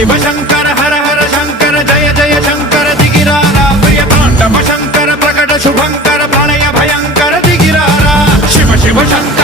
शिव शंकर हर हर शंकर जय जय शंकर दिगिरारा प्रिय तांडव शंकर प्रकट शुभंकर प्रलय भयंकर दिगिरारा शिव शिव शंकर